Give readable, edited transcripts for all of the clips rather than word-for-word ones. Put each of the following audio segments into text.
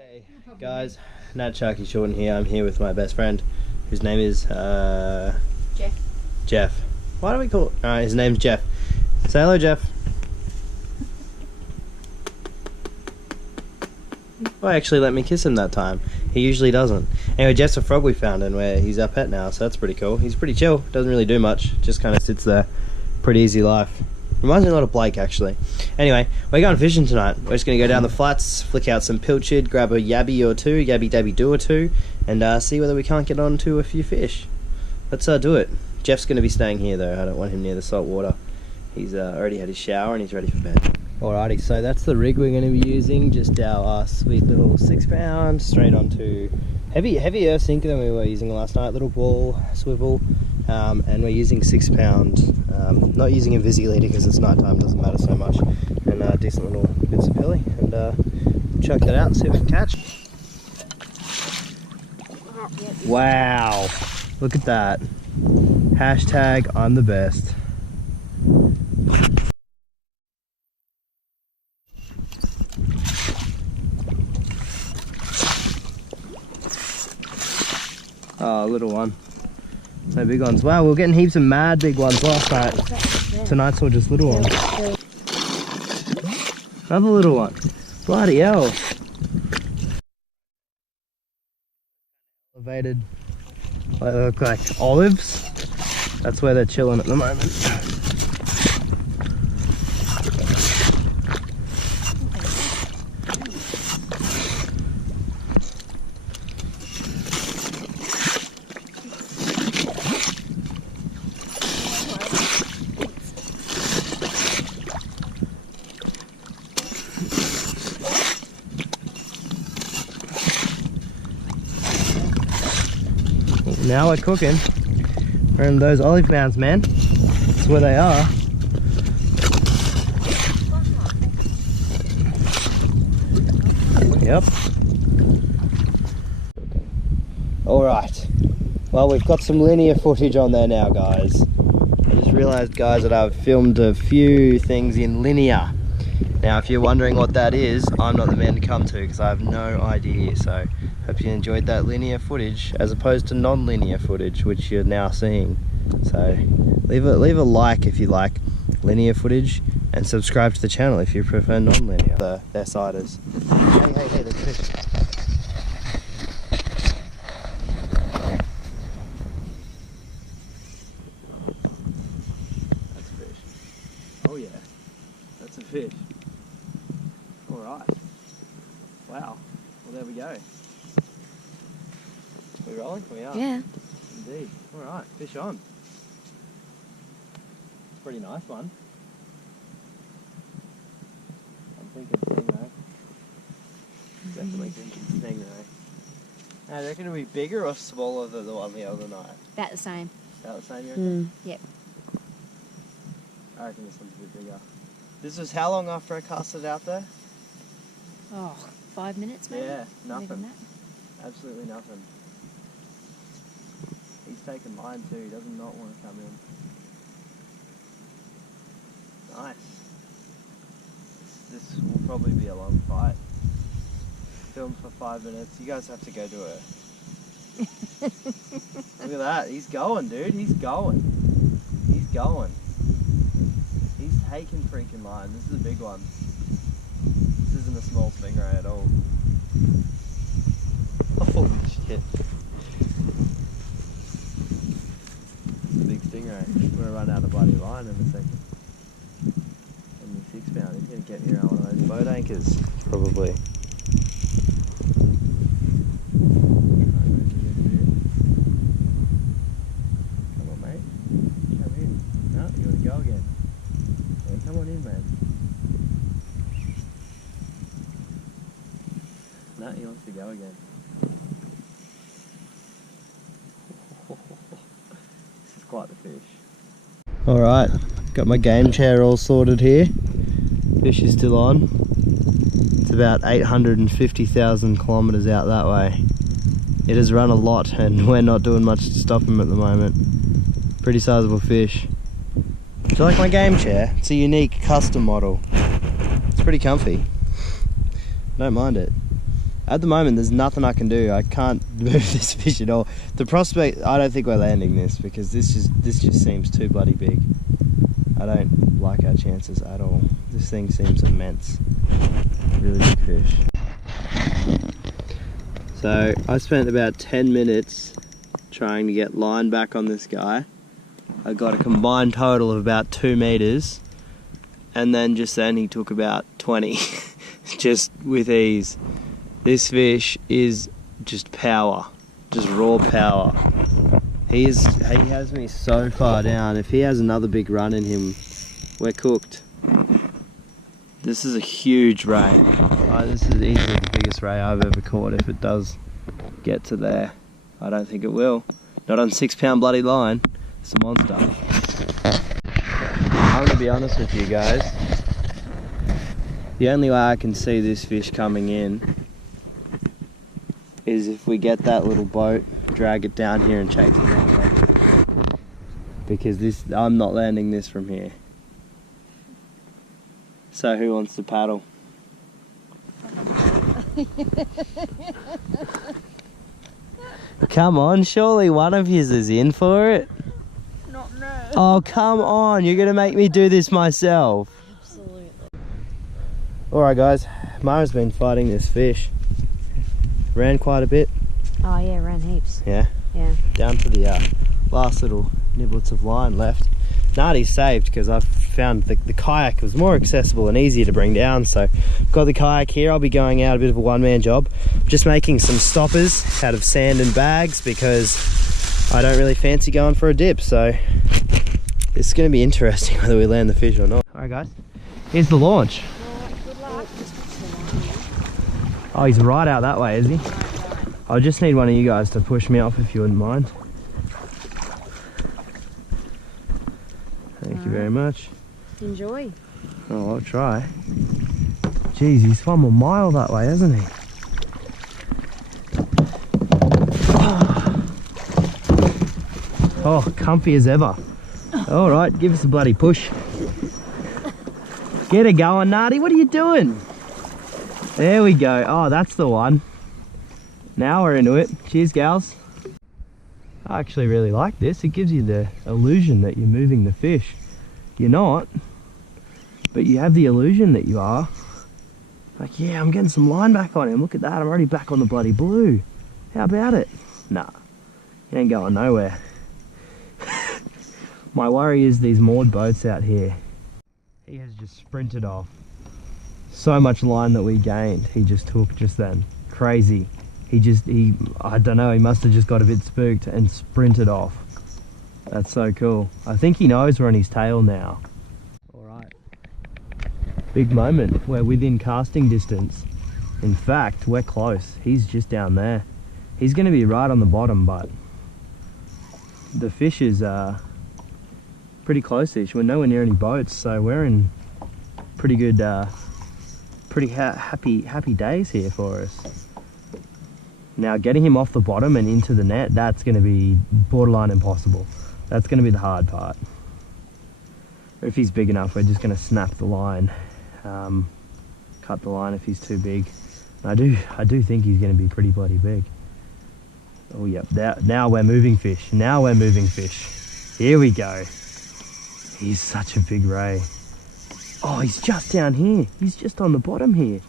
G'day guys, Nat Sharky Shorten here. I'm here with my best friend, whose name is Jeff. Jeff. Why do we call it? His name's Jeff. Say hello, Jeff. Oh, actually let me kiss him that time. He usually doesn't. Anyway, Jeff's a frog we found and he's our pet now, so that's pretty cool. He's pretty chill, doesn't really do much, just kind of sits there. Pretty easy life. Reminds me a lot of Blake, actually. Anyway, we're going fishing tonight. We're just going to go down the flats, flick out some pilchard, grab a yabby or two, yabby dabby do or two, and see whether we can't get on to a few fish. Let's do it. Jeff's going to be staying here, though. I don't want him near the salt water. He's already had his shower and he's ready for bed. Alrighty, so that's the rig we're going to be using. Just our sweet little 6-pound, straight onto heavier sinker than we were using last night. Little ball, swivel, and we're using 6-pound. Not using a Visi leader because it's nighttime, doesn't matter so much. And decent little bits of pilly. And chuck that out and see what we can catch. Wow, look at that. Hashtag I'm the best. Oh, little one. No big ones. Wow, we were getting heaps of mad big ones last night. Tonight's all just little ones. Another little one. Bloody hell. Elevated. They look like olives. That's where they're chilling at the moment. Now we're cooking. We're in those olive mounds, man. That's where they are. Yep. Alright. Well, we've got some linear footage on there now, guys. I just realised, guys, that I've filmed a few things in linear. Now, if you're wondering what that is, I'm not the man to come to because I have no idea. So, hope you enjoyed that linear footage as opposed to non-linear footage, which you're now seeing. So, leave a like if you like linear footage, and subscribe to the channel if you prefer non-linear. They're siders. Hey, there's fish. That's a fish. Oh yeah, that's a fish. Alright. Wow. Well, there we go. We're rolling? We are. Yeah. Indeed. Alright, fish on. Pretty nice one. I'm thinking Stingray. Definitely thinking Stingray. Now, do you reckon it'll be bigger or smaller than the one the other night? About the same. About the same, you reckon? Yep. I reckon this one's a bit bigger. This was how long after I cast it out there? Oh, 5 minutes maybe? Yeah, Maybe nothing. that. Absolutely nothing. He's taking mine too, he does not want to come in. Nice. This will probably be a long fight. Filmed for 5 minutes. You guys have to go do it. Look at that. He's going, dude. He's going. He's going. He's taking freaking mine. This is a big one. This isn't a small stingray at all. Holy shit. It's a big stingray. I'm going to run out of bloody line in a second. And the 6-pound, he's going to get me around one of those boat anchors, probably. Come on, mate. Come in. No, you got to go again. Yeah, come on in, man. No, he wants to go again. This is quite the fish. Alright, got my game chair all sorted here. Fish is still on. It's about 850,000 kilometres out that way. It has run a lot and we're not doing much to stop him at the moment. Pretty sizable fish. Do you like my game chair? It's a unique custom model. It's pretty comfy. Don't mind it. At the moment, there's nothing I can do. I can't move this fish at all. The prospect, I don't think we're landing this because this just seems too bloody big. I don't like our chances at all. This thing seems immense. Really big fish. So I spent about 10 minutes trying to get line back on this guy. I got a combined total of about 2 meters, and then he took about 20 just with ease. This fish is just power, just raw power. He has me so far down. If he has another big run in him, we're cooked. This is a huge ray. This is easily the biggest ray I've ever caught if it does get to there. I don't think it will. Not on 6 pound bloody line. It's a monster. I'm gonna be honest with you guys. The only way I can see this fish coming in is if we get that little boat, drag it down here and chase it that way. Because I'm not landing this from here. So who wants to paddle? Come on, surely one of yous is in for it. Not no. Oh, come on, you're gonna make me do this myself. Absolutely. Alright guys, Mara's been fighting this fish. Ran quite a bit. Oh yeah, ran heaps. Yeah? Yeah. Down to the last little niblets of line left. Nardy's saved because I've found the kayak was more accessible and easier to bring down, so I've got the kayak here. I'll be going out a bit of a one-man job. Just making some stoppers out of sand and bags because I don't really fancy going for a dip, so this is going to be interesting whether we land the fish or not. Alright guys, here's the launch. Good luck. Oh, he's right out that way, is he? I just need one of you guys to push me off if you wouldn't mind. Thank you very much. Enjoy. Oh, I'll try. Jeez, he's swum a mile that way, hasn't he? Oh, comfy as ever. All right, give us a bloody push. Get her going, Nardy. What are you doing? There we go. Oh, that's the one. Now we're into it. Cheers, gals. I actually really like this. It gives you the illusion that you're moving the fish. You're not, but you have the illusion that you are. Like, yeah, I'm getting some line back on him. Look at that. I'm already back on the bloody blue. How about it? Nah, he ain't going nowhere. My worry is these moored boats out here. He has just sprinted off. So much line that we gained, he just took just then. Crazy. I don't know, he must have just got a bit spooked and sprinted off. That's so cool. I think he knows we're on his tail now. Alright. Big moment. We're within casting distance. In fact, we're close. He's just down there. He's going to be right on the bottom, but the fish is pretty close-ish. We're nowhere near any boats, so we're in pretty good, happy days here for us. Now getting him off the bottom and into the net, that's going to be borderline impossible. That's going to be the hard part. Or if he's big enough, we're just going to snap the line, cut the line if he's too big. I do think he's going to be pretty bloody big. Oh yep, now we're moving fish. Now we're moving fish. Here we go. He's such a big ray. Oh, he's just down here. He's just on the bottom here.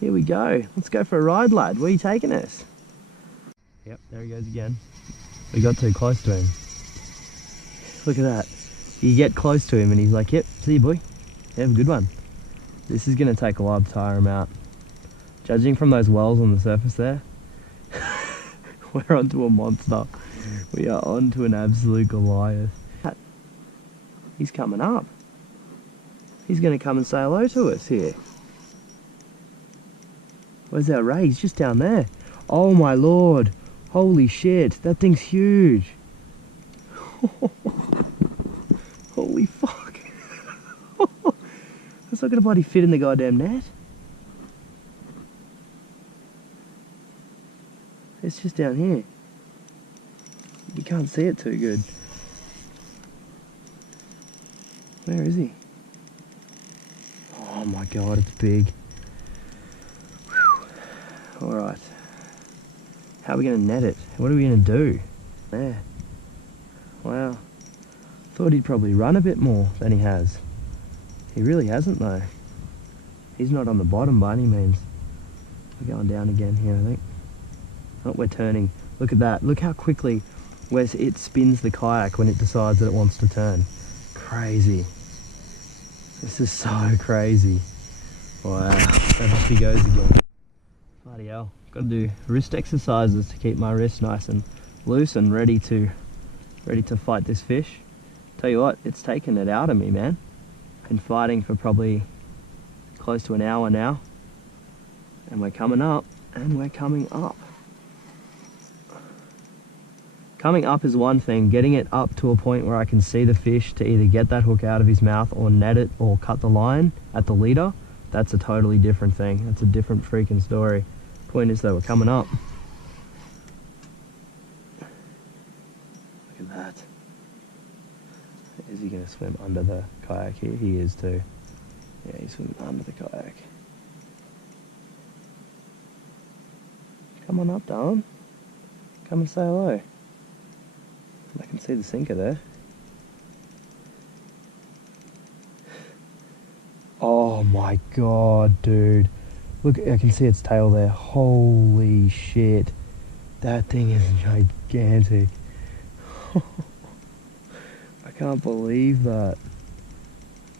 Here we go. Let's go for a ride, lad. Where are you taking us? Yep, there he goes again. We got too close to him. Look at that. You get close to him and he's like, yep, see you, boy. Have a good one. This is going to take a while to tire him out. Judging from those wells on the surface there, we're onto a monster. We are onto an absolute Goliath. He's coming up. He's going to come and say hello to us here. Where's our ray? He's just down there. Oh my lord. Holy shit. That thing's huge. Holy fuck. That's not going to bloody fit in the goddamn net. It's just down here. You can't see it too good. Where is he? Oh my god, it's big. Alright. How are we going to net it? What are we going to do? There. Wow. Thought he'd probably run a bit more than he has. He really hasn't though. He's not on the bottom by any means. We're going down again here, I think. Oh, we're turning. Look at that. Look how quickly it spins the kayak when it decides that it wants to turn. Crazy. This is so crazy. Wow. There he goes again. Bloody hell. Got to do wrist exercises to keep my wrist nice and loose and ready to fight this fish. Tell you what, it's taken it out of me, man. Been fighting for probably close to an hour now. And we're coming up, and we're coming up. Coming up is one thing. Getting it up to a point where I can see the fish to either get that hook out of his mouth or net it or cut the line at the leader, that's a totally different thing. That's a different freaking story. Point is though, we're coming up. Look at that. Is he going to swim under the kayak here? He is too. Yeah, he's swimming under the kayak. Come on up, darling. Come and say hello. I can see the sinker there. Oh my god, dude. Look, I can see its tail there. Holy shit. That thing is gigantic. I can't believe that.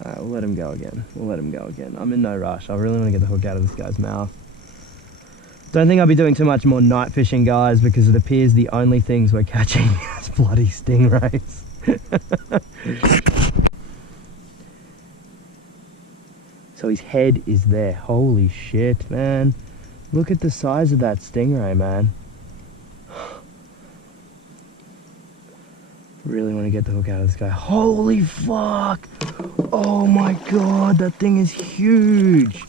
Alright, we'll let him go again. We'll let him go again. I'm in no rush. I really want to get the hook out of this guy's mouth. Don't think I'll be doing too much more night fishing, guys, because it appears the only things we're catching is bloody stingrays. So his head is there. Holy shit, man. Look at the size of that stingray, man. Really want to get the hook out of this guy. Holy fuck! Oh my god, that thing is huge.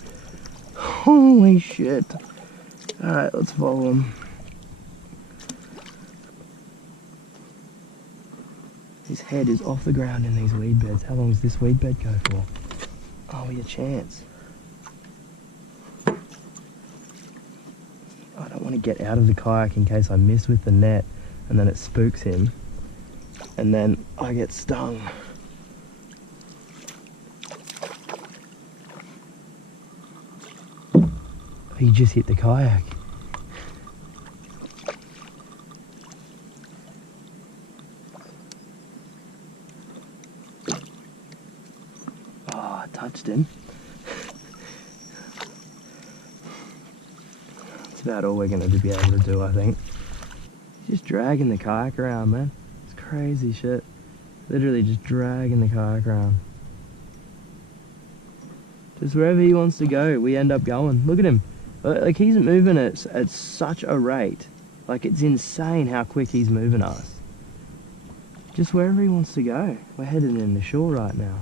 Holy shit. Alright, let's follow him. His head is off the ground in these weed beds. How long does this weed bed go for? Oh, a chance. I don't want to get out of the kayak in case I miss with the net and then it spooks him and then I get stung. He just hit the kayak. Oh, I touched him. That's about all we're going to be able to do, I think. Just dragging the kayak around, man. It's crazy shit. Literally just dragging the kayak around. Just wherever he wants to go, we end up going. Look at him. Like, he's moving at such a rate. Like, it's insane how quick he's moving us. Just wherever he wants to go. We're heading in the shore right now.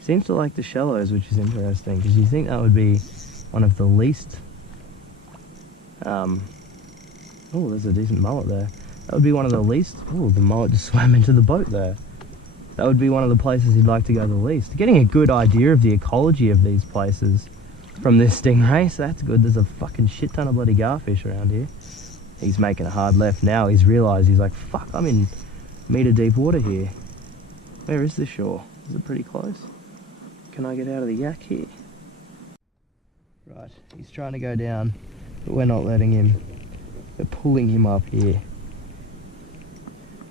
Seems to like the shallows, which is interesting, because you think that would be one of the least... oh, there's a decent mullet there. That would be one of the least... Oh, the mullet just swam into the boat there. That would be one of the places he'd like to go the least. Getting a good idea of the ecology of these places from this stingray, so that's good. There's a fucking shit ton of bloody garfish around here. He's making a hard left now. He's realised, he's like, fuck, I'm in metre deep water here. Where is the shore? Is it pretty close? Can I get out of the yak here? Right, he's trying to go down, but we're not letting him. We're pulling him up here.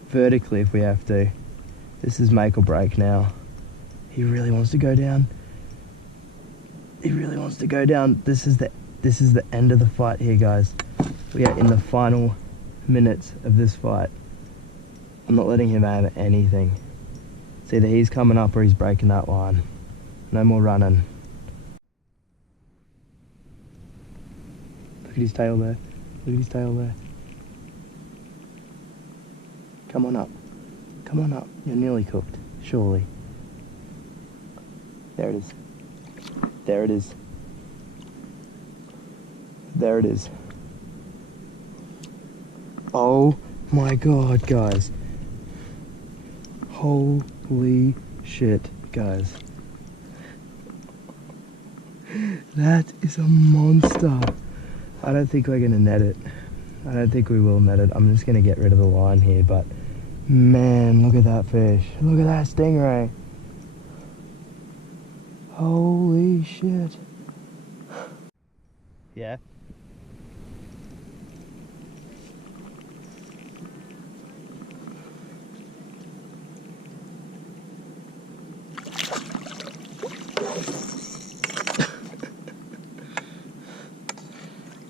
Vertically if we have to. This is make or break now. He really wants to go down. He really wants to go down. This is the end of the fight here, guys. We are in the final minutes of this fight. I'm not letting him have anything. It's either he's coming up or he's breaking that line. No more running. Look at his tail there. Look at his tail there. Come on up. Come on up. You're nearly cooked, surely. There it is. There it is. There it is. Oh my god, guys. Holy shit, guys. That is a monster. I don't think we're gonna net it. I don't think we will net it. I'm just gonna get rid of the line here, but man, look at that fish. Look at that stingray. Holy shit. Yeah.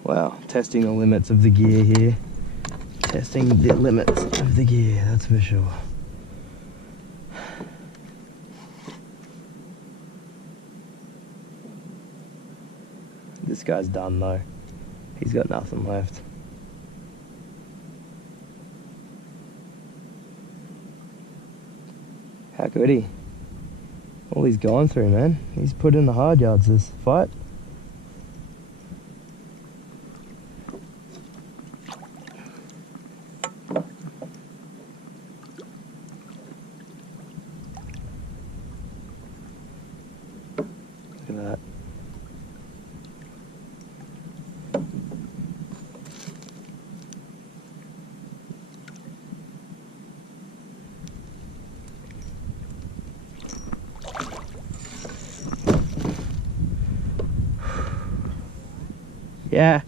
Wow, testing the limits of the gear here. Testing the limits of the gear, that's for sure. This guy's done though. He's got nothing left. How could he? All he's gone through, man. He's put in the hard yards this fight. Look at that. Yeah.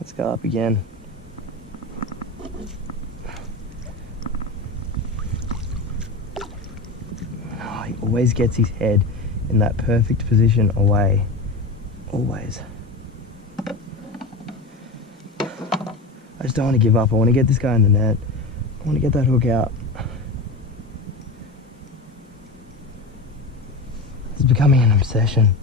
Let's go up again. Oh, he always gets his head in that perfect position away. Always. I just don't want to give up. I want to get this guy in the net. I want to get that hook out. It's becoming an obsession.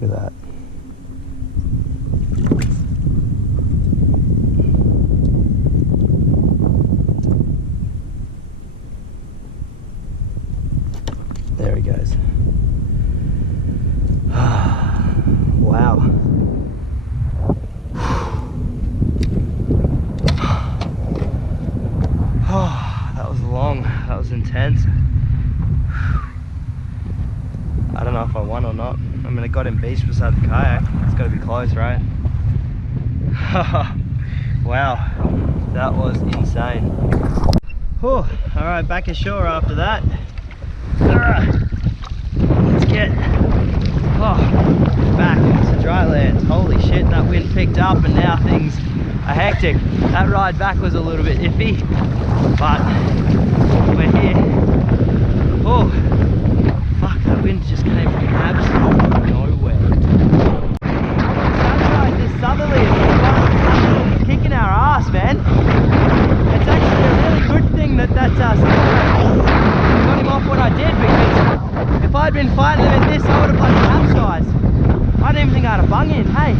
Look at that. There he goes. Wow. Oh, that was long. That was intense. I don't know if I won or not. I mean, I got him beached beside the kayak. It's got to be close, right? Wow, that was insane. All right, back ashore after that. Let's get back to dry land. Holy shit, that wind picked up and now things are hectic. That ride back was a little bit iffy, but we're here. Oh, fuck, that wind just came from absolutely nowhere. Sunrise this southerly is kicking our ass, man. It's actually a really good thing that that's us. Got him off what I did, because if I'd been fighting him in this, I would have bloody capsized. I didn't even think I had a bung in. Hey,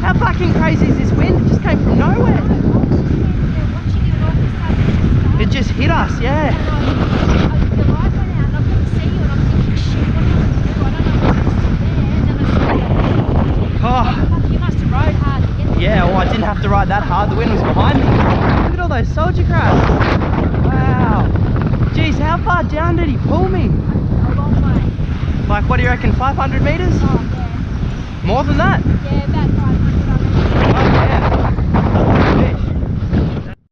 how fucking crazy is this wind? It just came from nowhere. It just hit us, yeah. Oh, You must have rode hard to get there. yeah, well, I didn't have to ride that hard. The wind was behind me. Look at all those soldier crabs. Wow. Jeez, how far down did he pull me? A long way. Like, what do you reckon, 500 meters? Oh, yeah. More than that? Yeah, about 5